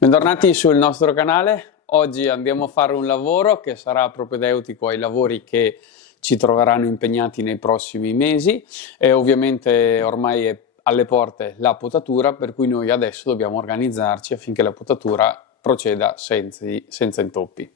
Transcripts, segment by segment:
Bentornati sul nostro canale. Oggi andiamo a fare un lavoro che sarà propedeutico ai lavori che ci troveranno impegnati nei prossimi mesi e ovviamente ormai è alle porte la potatura, per cui noi adesso dobbiamo organizzarci affinché la potatura proceda senza intoppi.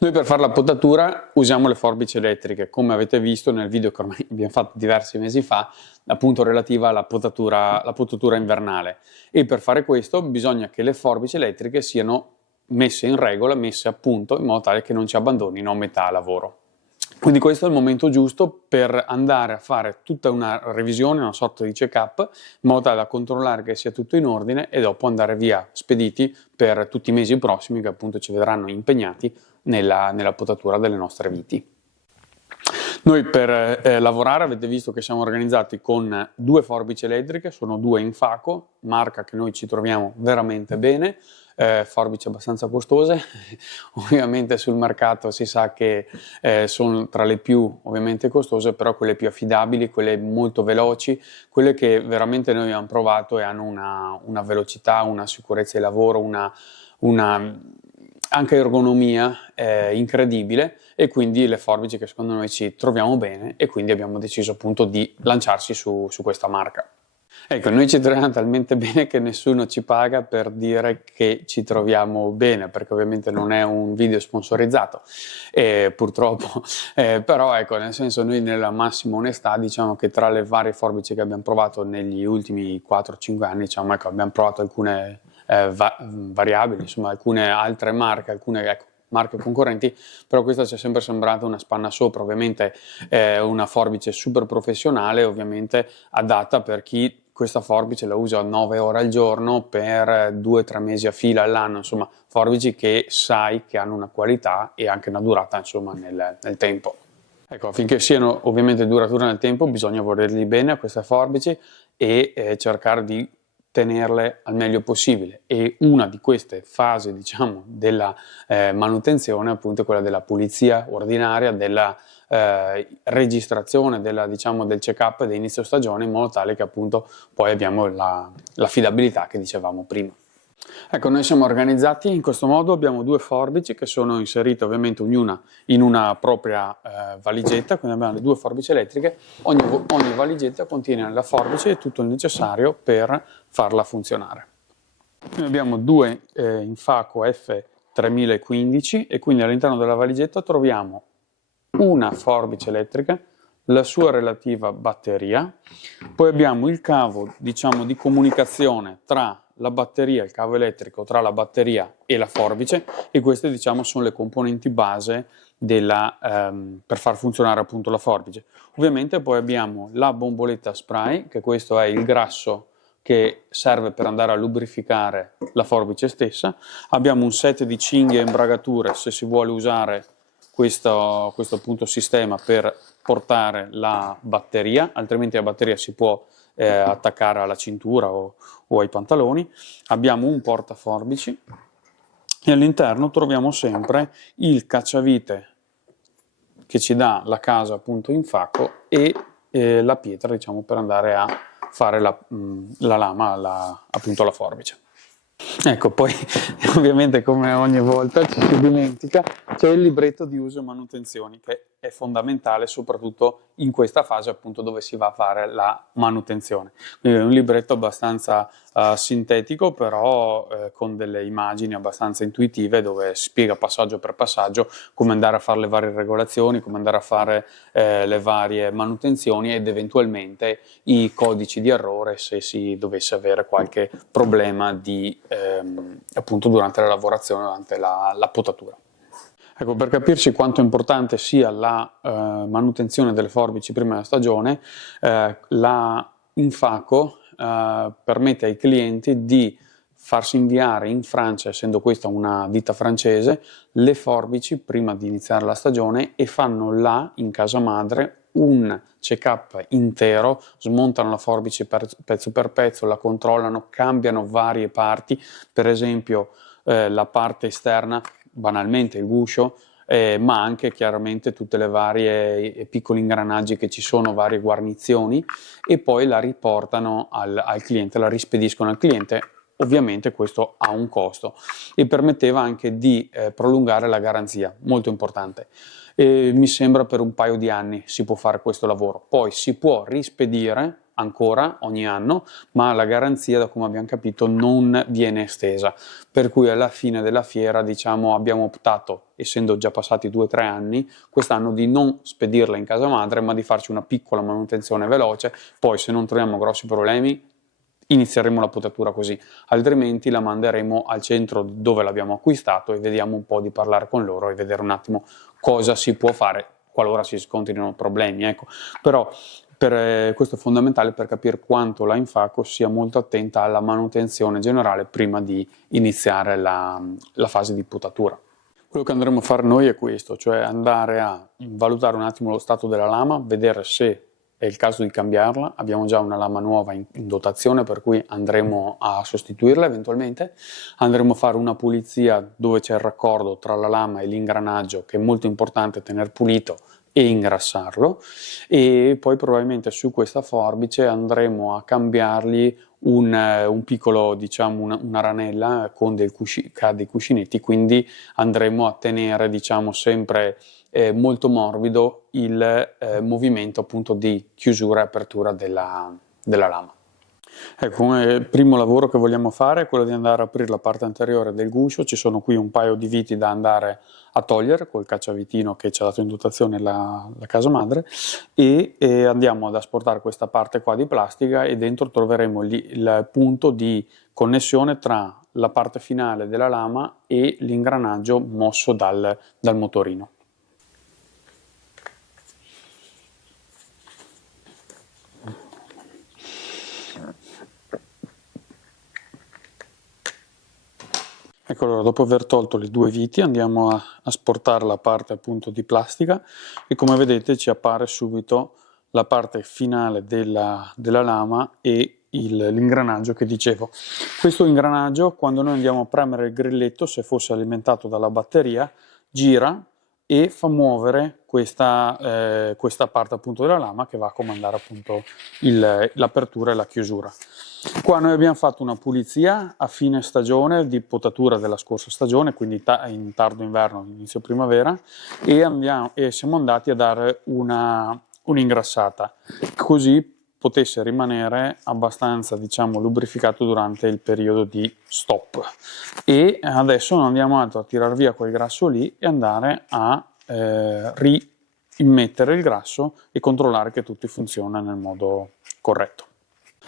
Noi per fare la potatura usiamo le forbici elettriche, come avete visto nel video che ormai abbiamo fatto diversi mesi fa, appunto relativa alla potatura invernale. E per fare questo bisogna che le forbici elettriche siano messe in regola, messe a punto, in modo tale che non ci abbandonino a metà lavoro. Quindi questo è il momento giusto per andare a fare tutta una revisione, una sorta di check-up, in modo tale da controllare che sia tutto in ordine e dopo andare via spediti per tutti i mesi prossimi che appunto ci vedranno impegnati nella potatura delle nostre viti. Noi per lavorare avete visto che siamo organizzati con due forbici elettriche, sono due Infaco, marca che noi ci troviamo veramente bene, forbici abbastanza costose, ovviamente sul mercato si sa che sono tra le più ovviamente costose, però quelle più affidabili, quelle molto veloci, quelle che veramente noi abbiamo provato e hanno una velocità, una sicurezza di lavoro, una anche ergonomia incredibile, e quindi le forbici che secondo noi ci troviamo bene, e quindi abbiamo deciso appunto di lanciarci su questa marca. Ecco, noi ci troviamo talmente bene che nessuno ci paga per dire che ci troviamo bene, perché ovviamente non è un video sponsorizzato, purtroppo, però ecco, nel senso, noi nella massima onestà diciamo che tra le varie forbici che abbiamo provato negli ultimi 4-5 anni, diciamo, ecco, abbiamo provato alcune variabili, insomma alcune altre marche, alcune marche concorrenti, però questa ci è sempre sembrata una spanna sopra, ovviamente una forbice super professionale, ovviamente adatta per chi questa forbice la usa 9 ore al giorno per 2-3 mesi a fila all'anno, insomma forbici che sai che hanno una qualità e anche una durata insomma nel tempo. Ecco, affinché siano ovviamente durature nel tempo bisogna volerli bene a queste forbici e cercare di tenerle al meglio possibile, e una di queste fasi diciamo della manutenzione appunto è quella della pulizia ordinaria, della registrazione, diciamo, del check-up di inizio stagione, in modo tale che appunto poi abbiamo l'affidabilità che dicevamo prima. Ecco, noi siamo organizzati in questo modo, abbiamo due forbici che sono inserite ovviamente ognuna in una propria valigetta, quindi abbiamo le due forbici elettriche, ogni valigetta contiene la forbice e tutto il necessario per farla funzionare. Noi abbiamo due Infaco F3015 e quindi all'interno della valigetta troviamo una forbice elettrica, la sua relativa batteria, poi abbiamo il cavo diciamo di comunicazione tra la batteria, il cavo elettrico tra la batteria e la forbice, e queste diciamo sono le componenti base per far funzionare appunto la forbice. Ovviamente poi abbiamo la bomboletta spray, che questo è il grasso che serve per andare a lubrificare la forbice stessa, abbiamo un set di cinghie e imbragature se si vuole usare questo appunto sistema per portare la batteria, altrimenti la batteria si può attaccare alla cintura o ai pantaloni. Abbiamo un portaforbici e all'interno troviamo sempre il cacciavite che ci dà la casa appunto Infaco e la pietra diciamo per andare a fare la lama, appunto la forbice. Ecco, poi ovviamente come ogni volta ci si dimentica, c'è il libretto di uso e manutenzioni che è fondamentale soprattutto in questa fase appunto dove si va a fare la manutenzione. Quindi è un libretto abbastanza sintetico, però con delle immagini abbastanza intuitive, dove spiega passaggio per passaggio come andare a fare le varie regolazioni, come andare a fare le varie manutenzioni ed eventualmente i codici di errore se si dovesse avere qualche problema appunto durante la lavorazione, durante la potatura. Ecco, per capirci quanto importante sia la manutenzione delle forbici prima della stagione, la Infaco permette ai clienti di farsi inviare in Francia, essendo questa una ditta francese, le forbici prima di iniziare la stagione, e fanno là in casa madre un check-up intero, smontano la forbice pezzo per pezzo, la controllano, cambiano varie parti, per esempio la parte esterna, banalmente il guscio, ma anche chiaramente tutte le varie piccoli ingranaggi che ci sono, varie guarnizioni, e poi la riportano al cliente, la rispediscono al cliente ovviamente questo ha un costo e permetteva anche di prolungare la garanzia, molto importante. Mi sembra per un paio di anni si può fare questo lavoro, poi si può rispedire ancora ogni anno, ma la garanzia, da come abbiamo capito, non viene estesa, per cui alla fine della fiera, diciamo, abbiamo optato, essendo già passati 2 o 3 anni, quest'anno di non spedirla in casa madre, ma di farci una piccola manutenzione veloce, poi se non troviamo grossi problemi inizieremo la potatura così, altrimenti la manderemo al centro dove l'abbiamo acquistato e vediamo un po' di parlare con loro e vedere un attimo cosa si può fare qualora si scontrino problemi, ecco. Però questo è fondamentale per capire quanto la Infaco sia molto attenta alla manutenzione generale prima di iniziare la fase di potatura. Quello che andremo a fare noi è questo, cioè andare a valutare un attimo lo stato della lama, vedere se è il caso di cambiarla. Abbiamo già una lama nuova in dotazione, per cui andremo a sostituirla eventualmente. Andremo a fare una pulizia dove c'è il raccordo tra la lama e l'ingranaggio, che è molto importante tenere pulito, e ingrassarlo, e poi probabilmente su questa forbice andremo a cambiargli un piccolo, diciamo, una ranella con dei cuscinetti, quindi andremo a tenere, diciamo, sempre molto morbido il movimento appunto di chiusura e apertura della lama. Ecco, come primo lavoro che vogliamo fare è quello di andare a aprire la parte anteriore del guscio. Ci sono qui un paio di viti da andare a togliere col cacciavitino che ci ha dato in dotazione la casa madre, e andiamo ad asportare questa parte qua di plastica, e dentro troveremo il punto di connessione tra la parte finale della lama e l'ingranaggio mosso dal motorino. Ecco, allora, dopo aver tolto le due viti andiamo a sportare la parte appunto di plastica, e come vedete ci appare subito la parte finale della lama e l'ingranaggio che dicevo. Questo ingranaggio, quando noi andiamo a premere il grilletto, se fosse alimentato dalla batteria, gira e fa muovere questa parte appunto della lama, che va a comandare appunto l'apertura e la chiusura. Qua noi abbiamo fatto una pulizia a fine stagione di potatura della scorsa stagione, quindi in tardo inverno, inizio primavera, e siamo andati a dare un'ingrassata, così potesse rimanere abbastanza, diciamo, lubrificato durante il periodo di stop. E adesso non andiamo altro a tirar via quel grasso lì e andare a riimmettere il grasso e controllare che tutto funziona nel modo corretto.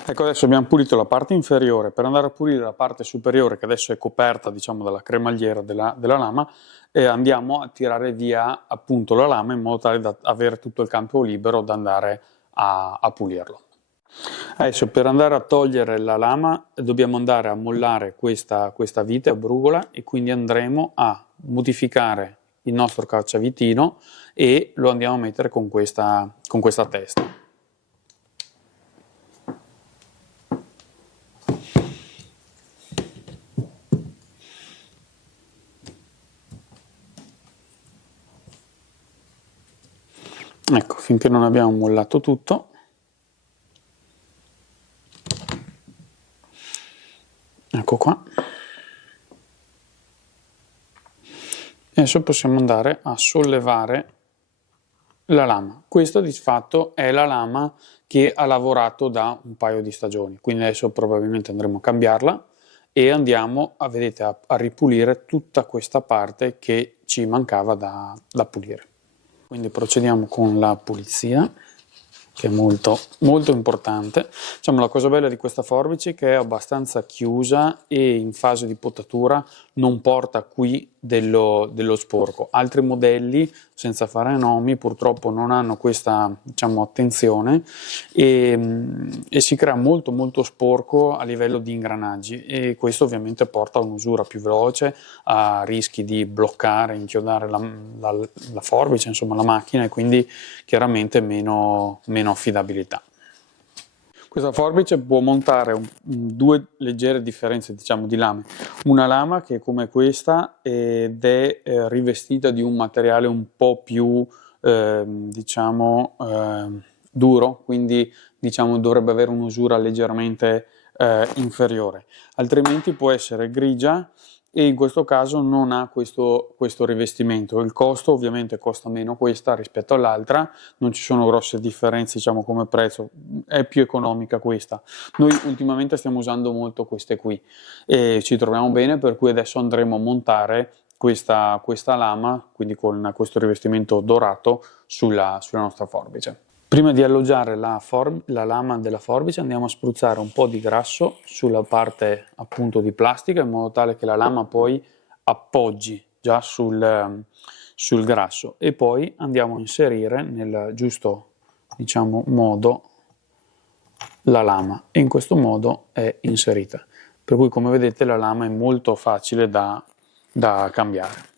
Ecco, adesso abbiamo pulito la parte inferiore. Per andare a pulire la parte superiore, che adesso è coperta, diciamo, dalla cremagliera della lama, andiamo a tirare via appunto la lama in modo tale da avere tutto il campo libero da andare a pulirlo. Adesso, per andare a togliere la lama dobbiamo andare a mollare questa vite a brugola, e quindi andremo a modificare il nostro cacciavitino e lo andiamo a mettere con questa testa. Ecco, finché non abbiamo mollato tutto, ecco qua, adesso possiamo andare a sollevare la lama. Questa di fatto è la lama che ha lavorato da un paio di stagioni, quindi adesso probabilmente andremo a cambiarla e andiamo vedete, a ripulire tutta questa parte che ci mancava da pulire. Quindi procediamo con la pulizia, che è molto, molto importante. Diciamo, la cosa bella di questa forbice è che è abbastanza chiusa e in fase di potatura non porta qui dello sporco. Altri modelli, senza fare nomi, purtroppo non hanno questa, diciamo, attenzione, e si crea molto molto sporco a livello di ingranaggi, e questo ovviamente porta a un'usura più veloce, a rischi di bloccare, inchiodare la forbice, insomma la macchina, e quindi chiaramente meno affidabilità. Questa forbice può montare due leggere differenze, diciamo, di lame. Una lama che è come questa ed è rivestita di un materiale un po' più, diciamo, duro, quindi diciamo dovrebbe avere un'usura leggermente inferiore, altrimenti può essere grigia e in questo caso non ha questo rivestimento. Il costo ovviamente costa meno questa rispetto all'altra, non ci sono grosse differenze diciamo come prezzo, è più economica questa. Noi ultimamente stiamo usando molto queste qui e ci troviamo bene, per cui adesso andremo a montare questa lama, quindi con questo rivestimento dorato sulla nostra forbice. Prima di alloggiare la lama della forbice andiamo a spruzzare un po' di grasso sulla parte appunto di plastica in modo tale che la lama poi appoggi già sul grasso e poi andiamo a inserire nel giusto diciamo modo la lama e in questo modo è inserita, per cui come vedete la lama è molto facile da cambiare.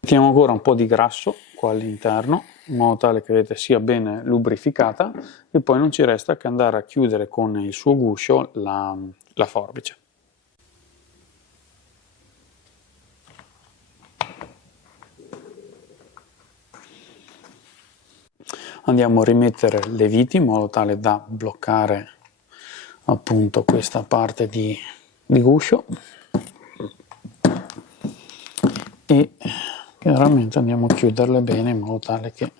Mettiamo ancora un po' di grasso qua all'interno in modo tale che vedete sia bene lubrificata e poi non ci resta che andare a chiudere con il suo guscio la forbice. Andiamo a rimettere le viti in modo tale da bloccare appunto questa parte di guscio e chiaramente andiamo a chiuderle bene in modo tale che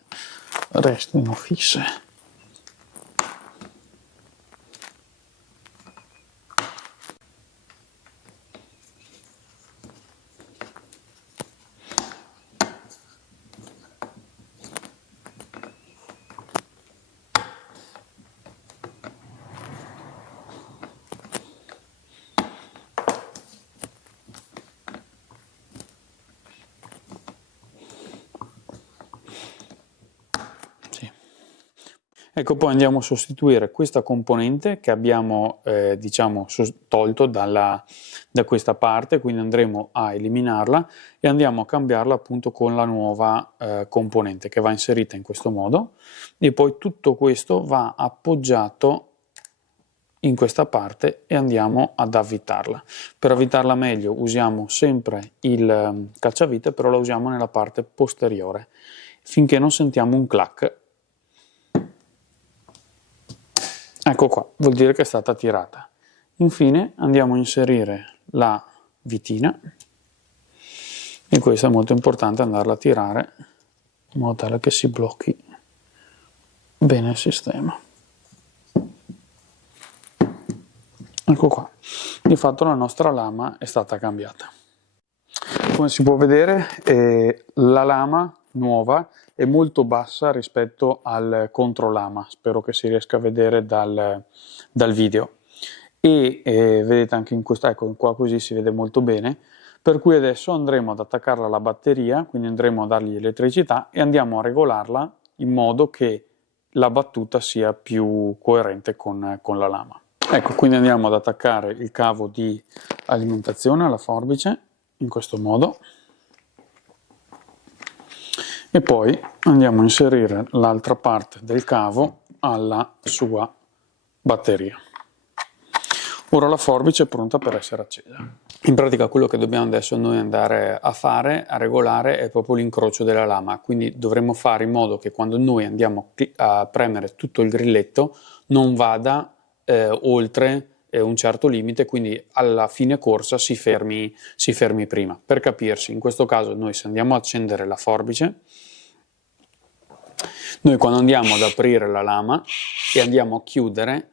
restino fisse. Ecco, poi andiamo a sostituire questa componente che abbiamo diciamo tolto da questa parte, quindi andremo a eliminarla e andiamo a cambiarla appunto con la nuova componente che va inserita in questo modo e poi tutto questo va appoggiato in questa parte e andiamo ad avvitarla. Per avvitarla meglio usiamo sempre il cacciavite, però la usiamo nella parte posteriore finché non sentiamo un clac. Ecco qua, vuol dire che è stata tirata. Infine andiamo a inserire la vitina e questo è molto importante andarla a tirare in modo tale che si blocchi bene il sistema. Ecco qua, di fatto la nostra lama è stata cambiata. Come si può vedere la lama nuova è molto bassa rispetto al controlama, spero che si riesca a vedere dal video e vedete anche in questo, ecco qua così si vede molto bene, per cui adesso andremo ad attaccarla alla batteria, quindi andremo a dargli elettricità e andiamo a regolarla in modo che la battuta sia più coerente con la lama. Ecco, quindi andiamo ad attaccare il cavo di alimentazione alla forbice in questo modo e poi andiamo a inserire l'altra parte del cavo alla sua batteria. Ora la forbice è pronta per essere accesa. In pratica quello che dobbiamo adesso noi andare a fare, a regolare, è proprio l'incrocio della lama, quindi dovremo fare in modo che quando noi andiamo a premere tutto il grilletto non vada oltre un certo limite, quindi alla fine corsa si fermi prima. Per capirsi, in questo caso noi se andiamo a accendere la forbice, noi quando andiamo ad aprire la lama e andiamo a chiudere,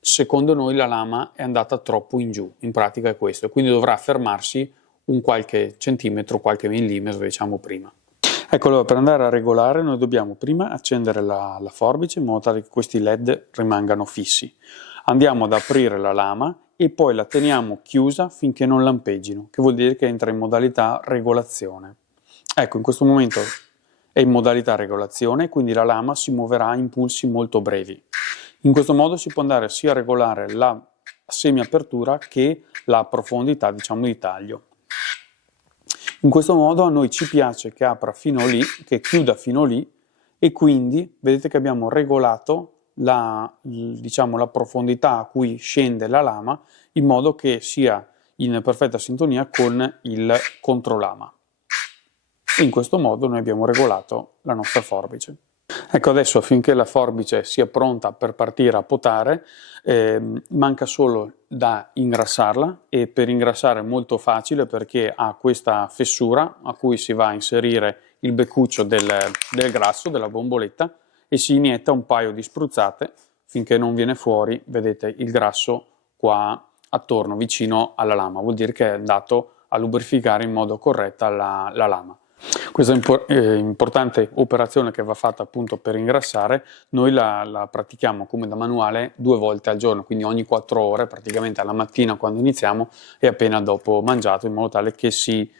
secondo noi la lama è andata troppo in giù, in pratica è questo, quindi dovrà fermarsi un qualche centimetro, qualche millimetro diciamo prima. Ecco, allora per andare a regolare noi dobbiamo prima accendere la forbice in modo tale che questi LED rimangano fissi. Andiamo ad aprire la lama e poi la teniamo chiusa finché non lampeggino, che vuol dire che entra in modalità regolazione. Ecco, in questo momento è in modalità regolazione, quindi la lama si muoverà a impulsi molto brevi. In questo modo si può andare sia a regolare la semiapertura che la profondità, diciamo, di taglio. In questo modo a noi ci piace che apra fino lì, che chiuda fino lì e quindi vedete che abbiamo regolato diciamo, la profondità a cui scende la lama in modo che sia in perfetta sintonia con il controlama. E in questo modo noi abbiamo regolato la nostra forbice. Ecco, adesso affinché la forbice sia pronta per partire a potare, manca solo da ingrassarla, e per ingrassare è molto facile perché ha questa fessura a cui si va a inserire il beccuccio del grasso, della bomboletta, e si inietta un paio di spruzzate finché non viene fuori, vedete, il grasso qua attorno, vicino alla lama. Vuol dire che è andato a lubrificare in modo corretto la lama. Questa importante operazione che va fatta appunto per ingrassare, noi la pratichiamo come da manuale 2 volte al giorno, quindi ogni 4 ore, praticamente alla mattina quando iniziamo e appena dopo mangiato, in modo tale che si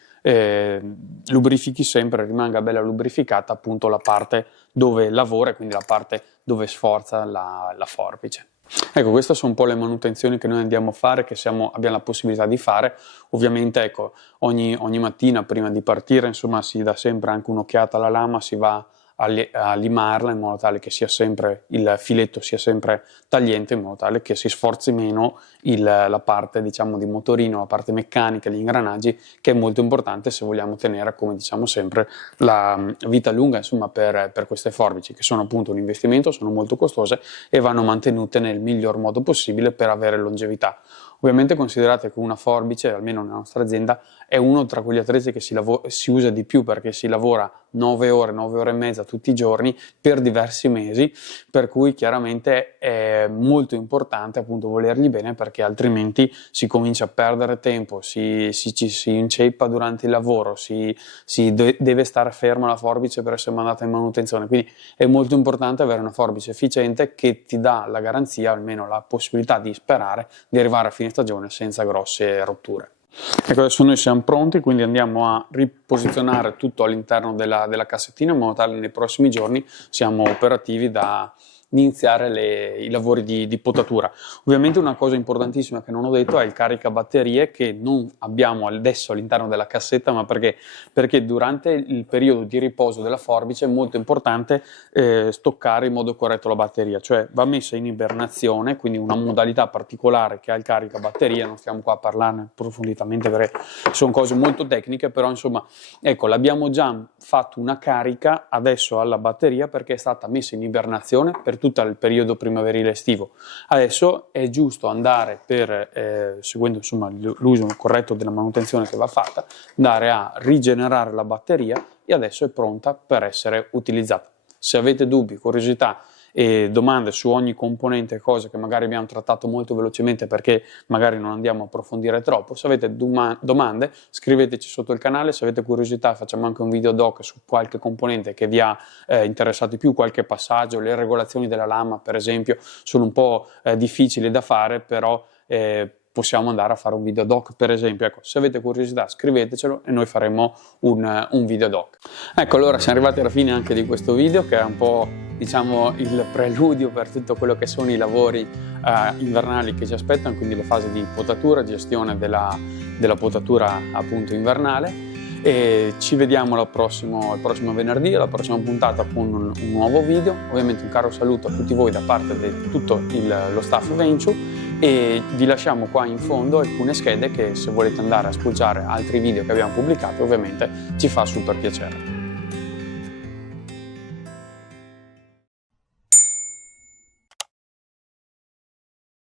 lubrifichi sempre, rimanga bella lubrificata appunto la parte dove lavora e quindi la parte dove sforza la forbice. Ecco, queste sono un po' le manutenzioni che noi andiamo a fare, che abbiamo la possibilità di fare. Ovviamente, ecco, ogni mattina prima di partire, insomma, si dà sempre anche un'occhiata alla lama, si va a limarla in modo tale che sia sempre, il filetto sia sempre tagliente, in modo tale che si sforzi meno la parte, diciamo, di motorino, la parte meccanica, gli ingranaggi, che è molto importante se vogliamo tenere, come diciamo sempre, la vita lunga, insomma, per queste forbici, che sono appunto un investimento, sono molto costose e vanno mantenute nel miglior modo possibile per avere longevità. Ovviamente considerate che una forbice, almeno nella nostra azienda, è uno tra quegli attrezzi che si usa di più, perché si lavora 9 ore, 9 ore e mezza tutti i giorni per diversi mesi, per cui chiaramente è molto importante appunto volergli bene, perché altrimenti si comincia a perdere tempo, si inceppa durante il lavoro, deve stare ferma la forbice per essere mandata in manutenzione, quindi è molto importante avere una forbice efficiente che ti dà la garanzia, almeno la possibilità di sperare, di arrivare a fine stagione senza grosse rotture. Ecco, adesso noi siamo pronti, quindi andiamo a riposizionare tutto all'interno della cassettina in modo tale che nei prossimi giorni siamo operativi da iniziare i lavori di potatura. Ovviamente una cosa importantissima che non ho detto è il caricabatterie, che non abbiamo adesso all'interno della cassetta, ma perché durante il periodo di riposo della forbice è molto importante stoccare in modo corretto la batteria, cioè va messa in ibernazione, quindi una modalità particolare che ha il caricabatterie. Non stiamo qua a parlarne approfonditamente perché sono cose molto tecniche, però insomma, ecco, l'abbiamo già fatto una carica adesso alla batteria perché è stata messa in ibernazione per tutto il periodo primaverile estivo. Adesso è giusto andare seguendo insomma l'uso corretto della manutenzione che va fatta, andare a rigenerare la batteria, e adesso è pronta per essere utilizzata. Se avete dubbi, curiosità e domande su ogni componente, cose che magari abbiamo trattato molto velocemente perché magari non andiamo a approfondire troppo, se avete domande scriveteci sotto il canale. Se avete curiosità facciamo anche un video doc su qualche componente che vi ha interessato di più, qualche passaggio. Le regolazioni della lama per esempio sono un po' difficili da fare, però possiamo andare a fare un video doc per esempio. Ecco, se avete curiosità scrivetecelo e noi faremo un video doc. Ecco, allora siamo arrivati alla fine anche di questo video, che è un po', diciamo, il preludio per tutto quello che sono i lavori invernali che ci aspettano, quindi le fasi di potatura, gestione della potatura appunto invernale. E ci vediamo il prossimo venerdì, alla prossima puntata con un nuovo video. Ovviamente un caro saluto a tutti voi da parte di tutto lo staff Venture, e vi lasciamo qua in fondo alcune schede che, se volete andare a spulciare altri video che abbiamo pubblicato, ovviamente ci fa super piacere.